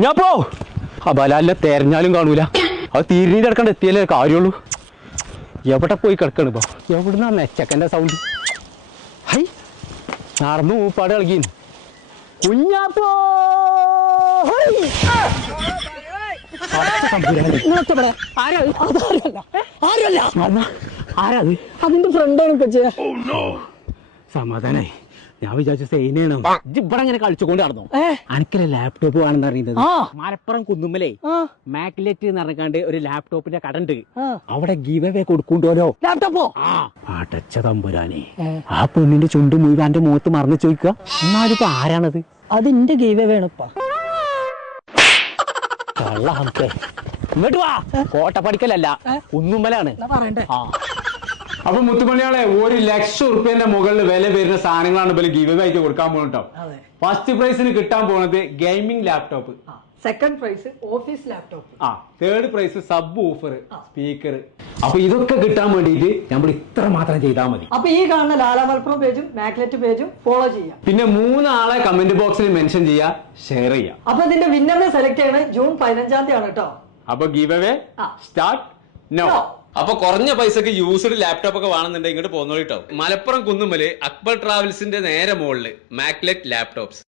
ഞാപ്പോ ആ ബലാലിനെ തെരഞ്ഞാലും കാണൂല. അത് തിരിഞ്ഞ് കിടക്കണ്ട എത്തിയല്ലേ കാര്യമുള്ളൂ. എവിടെ പോയി കിടക്കണ് ഇപ്പൊ? എവിടുന്നാ ചെക്കൻ്റെ സൗണ്ട്? ഹൈ നടന്നു മൂപ്പാട് കളിക്കി. കുഞ്ഞാപ്പോ ആരാത്? അതിന്റെ ഫ്രണ്ടാണ് ഇപ്പൊ. സമാധാനായി. ഞാൻ വിചാരിച്ചു സൈനാണ്. ഇവിടെ ഇങ്ങനെ കളിച്ചുകൊണ്ട് നടന്നു. അനക്കല്ലേ ലാപ്ടോപ്പ് വേണമെന്ന് അറിയുന്നത്? മലപ്പുറം കുന്നുമ്മലേ മാക്ലെറ്റ് എന്ന് പറഞ്ഞാണ്ട് ഒരു ലാപ്ടോപ്പിന്റെ കട ഉണ്ട്. അവിടെ ഗിവ് അവേ കൊടുക്കുന്നുണ്ടല്ലോ ലാപ്ടോപ്പോ. അടച്ച തമ്പുരാനെ, ആ പെണ്ണിന്റെ ചുണ്ട് മുഴുവൻ എന്റെ മുഖത്ത് മറന്നു ചോദിക്കുക. എന്നാലും ഇപ്പൊ ആരാണത്? അതിന്റെ ഗീവേ വേണപ്പാ. ഇങ്ങോട്ട് വാ. കോട്ടപ്പടിക്കലല്ല, കുന്നുമ്മലാണ്. പറയണ്ടേ? അപ്പൊ മുത്തുമണിയാളെ 1,00,000 മുകളിൽ വില വരുന്ന സാധനങ്ങളാണ് ഇവര് ഗിവ് അവേ ആയിട്ട് കൊടുക്കാൻ പോകുന്നുണ്ടോ. ഫസ്റ്റ് പ്രൈസിന് കിട്ടാൻ പോകുന്നത് gaming laptop, second prize office laptop, third prize sub woofer, speaker. അപ്പൊ ഇതൊക്കെ കിട്ടാൻ വേണ്ടിയിട്ട് നമ്മൾ ഇത്ര മാത്രം ചെയ്താൽ മതി. അപ്പൊ ഈ കാണുന്ന ലാലാ മലപ്പുറം പേജും മാക്ലെറ്റ് പേജും ഫോളോ ചെയ്യാം. പിന്നെ 3 ആളെ കമന്റ് ബോക്സിൽ മെൻഷൻ ചെയ്യാ, ഷെയർ ചെയ്യാം. അപ്പൊ ഇതിന്റെ വിന്നറിനെ സെലക്ട് ചെയ്യണത് ജൂൺ 15 ആണ് കേട്ടോ. അപ്പൊ ഗിവ് അവേ സ്റ്റാർട്ട് നോ. അപ്പൊ കുറഞ്ഞ പൈസക്ക് യൂസ്ഡ് ലാപ്ടോപ്പ് ഒക്കെ വേണമെന്നുണ്ടെങ്കിൽ ഇങ്ങോട്ട് പോന്നോളിട്ടോ. മലപ്പുറം കുന്നുമ്മല് അക്ബർ ട്രാവൽസിന്റെ നേരെ മുകളില് മാക്ലെറ്റ് ലാപ്ടോപ്സ്.